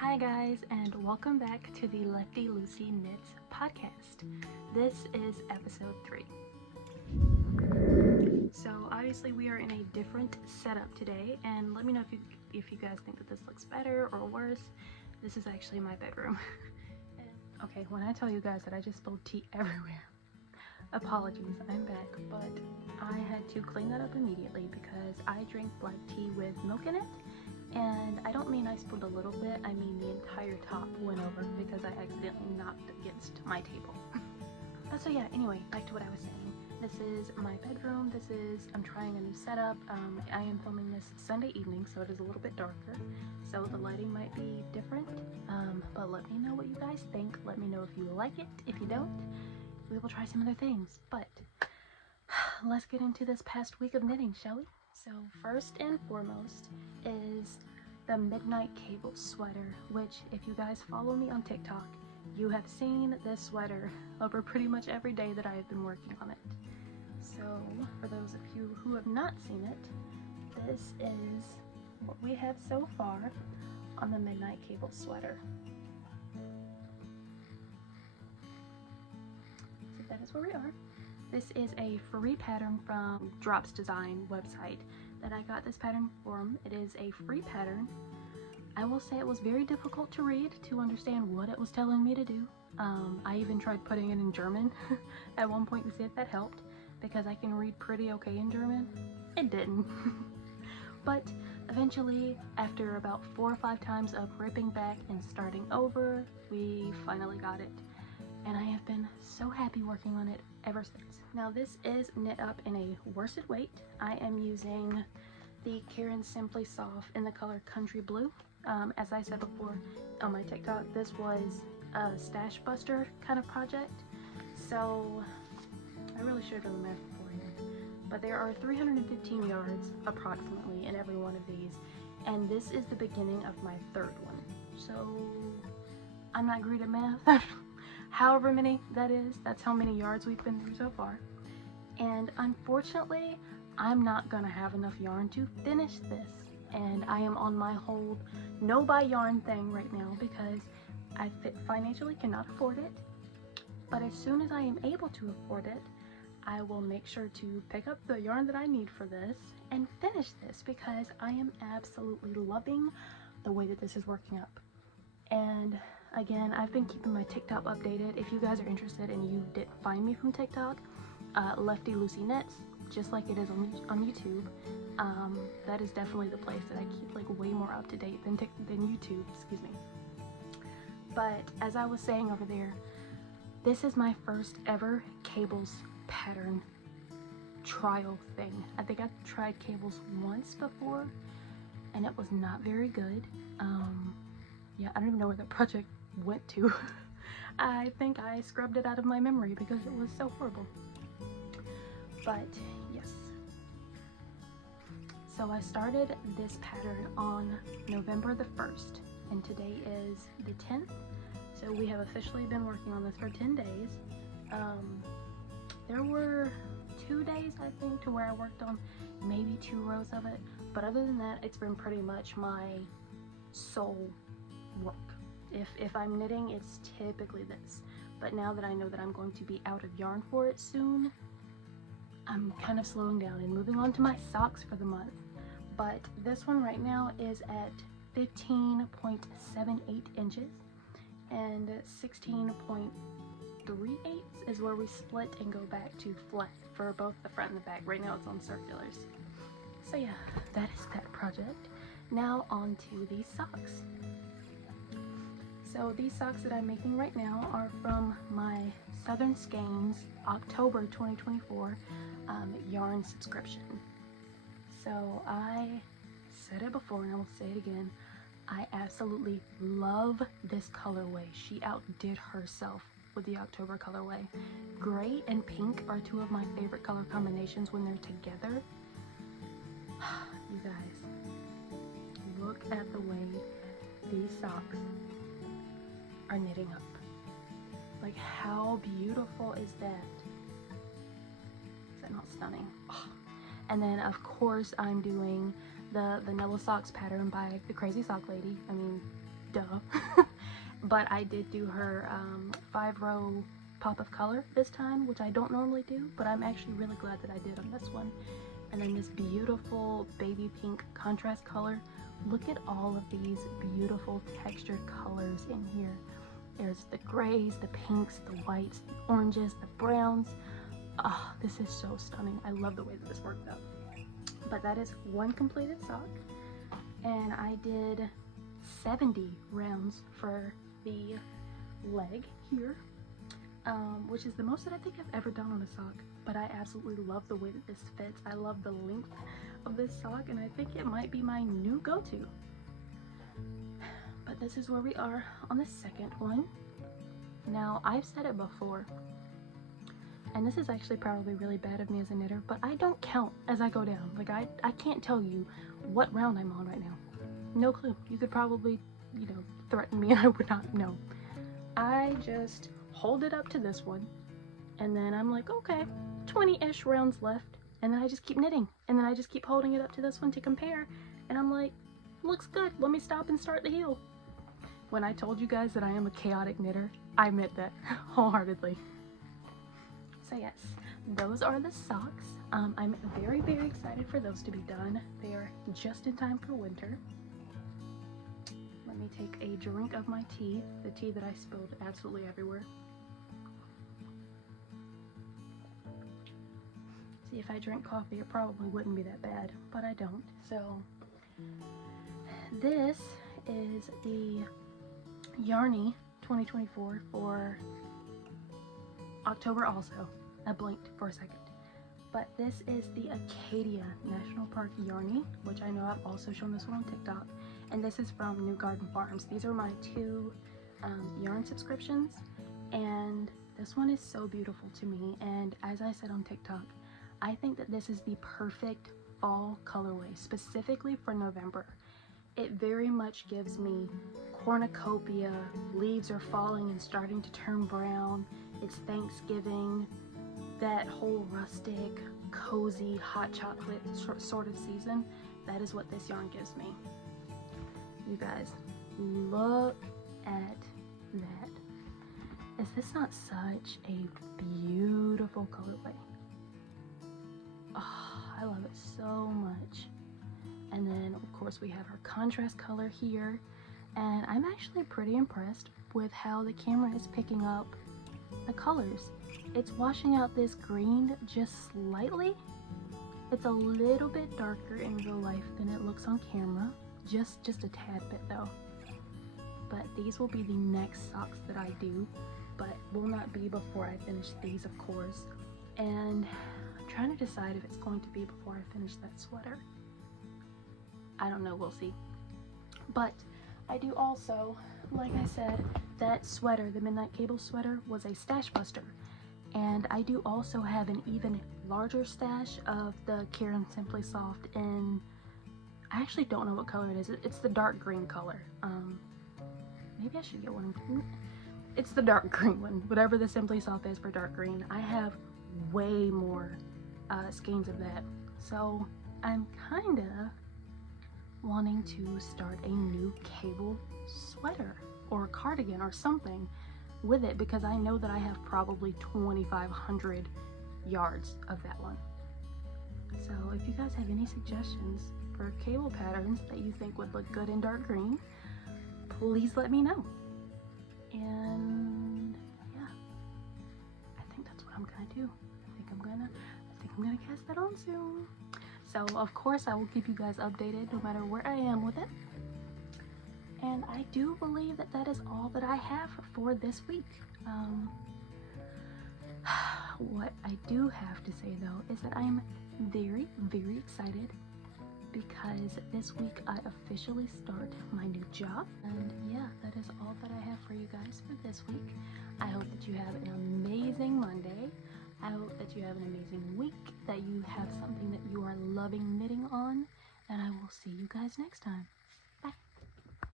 Hi guys, and welcome back to the Lefty Lucy Knits podcast. This is episode 3. So obviously we are in a different setup today, and let me know if you guys think that this looks better or worse. This is actually my bedroom. Okay, when I tell you guys that I just spilled tea everywhere, apologies, I'm back, but I had to clean that up immediately because I drink black tea with milk in it. And I don't mean I spilled a little bit, I mean the entire top went over because I accidentally knocked against my table. So yeah, anyway, back to what I was saying. This is my bedroom. I'm trying a new setup. I am filming this Sunday evening, so it is a little bit darker. So the lighting might be different, but let me know what you guys think. Let me know if you like it. If you don't, we will try some other things. But let's get into this past week of knitting, shall we? So first and foremost is the Midnight Cable sweater, which if you guys follow me on TikTok, you have seen this sweater over pretty much every day that I have been working on it. So for those of you who have not seen it, this is what we have so far on the Midnight Cable sweater. So that is where we are. This is a free pattern from Drops Design website that I got this pattern from. It is a free pattern. I will say it was very difficult to read, to understand what it was telling me to do. I even tried putting it in German at one point to see if that helped, because I can read pretty okay in German. It didn't. But eventually, after about 4 or 5 times of ripping back and starting over, we finally got it. And I have been so happy working on it ever since. Now this is knit up in a worsted weight. I am using the Caron Simply Soft in the color Country Blue. As I said before on my TikTok, this was a stash buster kind of project. So I really should have done the math beforehand. But there are 315 yards approximately in every one of these. And this is the beginning of my 3rd one. So I'm not great at math. However many that is, that's how many yards we've been through so far. And unfortunately, I'm not gonna have enough yarn to finish this. And I am on my whole no buy yarn thing right now because I financially cannot afford it. But as soon as I am able to afford it, I will make sure to pick up the yarn that I need for this and finish this because I am absolutely loving the way that this is working up. And again, I've been keeping my TikTok updated. If you guys are interested and you didn't find me from TikTok, Lefty Lucy Knits, just like it is on YouTube. That is definitely the place that I keep like way more up to date than YouTube, excuse me. But as I was saying over there, this is my first ever cables pattern trial thing. I think I tried cables once before and it was not very good. Yeah, I don't even know where that project went to. I think I scrubbed it out of my memory because it was so horrible. But yes. So I started this pattern on November the 1st, and today is the 10th. So we have officially been working on this for 10 days. There were 2 days, I think, to where I worked on maybe 2 rows of it. But other than that, it's been pretty much my sole work. If I'm knitting, it's typically this. But now that I know that I'm going to be out of yarn for it soon, I'm kind of slowing down and moving on to my socks for the month. But this one right now is at 15.78 inches and 16.38 is where we split and go back to flat for both the front and the back. Right now it's on circulars. So yeah, that is that project. Now on to these socks. So these socks that I'm making right now are from my Southern Skeins October 2024 yarn subscription. So I said it before and I will say it again. I absolutely love this colorway. She outdid herself with the October colorway. Gray and pink are 2 of my favorite color combinations when they're together. You guys, look at the way these socks are knitting up. Like, how beautiful is that? Is that not stunning? Oh. And then of course I'm doing the vanilla socks pattern by the Crazy Sock Lady. I mean, duh. But I did do her 5-row pop of color this time, which I don't normally do, but I'm actually really glad that I did on this one. And then this beautiful baby pink contrast color. Look at all of these beautiful textured colors in here. There's the grays, the pinks, the whites, the oranges, the browns. Oh, this is so stunning. I love the way that this worked out. But that is one completed sock. And I did 70 rounds for the leg here, which is the most that I think I've ever done on a sock. But I absolutely love the way that this fits. I love the length of this sock, and I think it might be my new go-to. But this is where we are on the second one. Now, I've said it before, and this is actually probably really bad of me as a knitter, but I don't count as I go down. Like, I can't tell you what round I'm on right now. No clue. You could probably, you know, threaten me and I would not know. I just hold it up to this one, and then I'm like, okay, 20-ish rounds left, and then I just keep knitting, and then I just keep holding it up to this one to compare, and I'm like, looks good, let me stop and start the heel. When I told you guys that I am a chaotic knitter, I meant that wholeheartedly. So yes, those are the socks. I'm very, very excited for those to be done. They are just in time for winter. Let me take a drink of my tea, the tea that I spilled absolutely everywhere. See, if I drink coffee, it probably wouldn't be that bad, but I don't. So this is the Yarny 2024 for October also. I blinked for a second. But this is the Acadia National Park Yarny, which I know I've also shown this one on TikTok. And this is from New Garden Farms. These are my 2 yarn subscriptions. And this one is so beautiful to me. And as I said on TikTok, I think that this is the perfect fall colorway, specifically for November. It very much gives me cornucopia, leaves are falling and starting to turn brown, it's Thanksgiving, that whole rustic, cozy, hot chocolate sort of season. That is what this yarn gives me. You guys, look at that. Is this not such a beautiful colorway? Oh, I love it so much. And then of course we have our contrast color here, and I'm actually pretty impressed with how the camera is picking up the colors. It's washing out this green just slightly. It's a little bit darker in real life than it looks on camera, just a tad bit though. But these will be the next socks that I do, but will not be before I finish these, of course. And I'm trying to decide if it's going to be before I finish that sweater. I don't know, we'll see. But I do also, like I said, that sweater, the Midnight Cable sweater, was a stash buster. And I do also have an even larger stash of the Caron Simply Soft in, I actually don't know what color it is. It's the dark green color. Maybe I should get one. It's the dark green one, whatever the Simply Soft is for dark green. I have way more skeins of that. So I'm kind of wanting to start a new cable sweater or cardigan or something with it, because I know that I have probably 2,500 yards of that one. So if you guys have any suggestions for cable patterns that you think would look good in dark green, please let me know. And yeah, I think that's what I'm gonna do. I think I'm gonna cast that on soon. So of course I will keep you guys updated no matter where I am with it. And I do believe that that is all that I have for this week. What I do have to say though is that I am very, very excited because this week I officially start my new job. And yeah, that is all that I have for you guys for this week. I hope that you have an amazing Monday. I hope that you have an amazing week, that you have something that you are loving knitting on, and I will see you guys next time.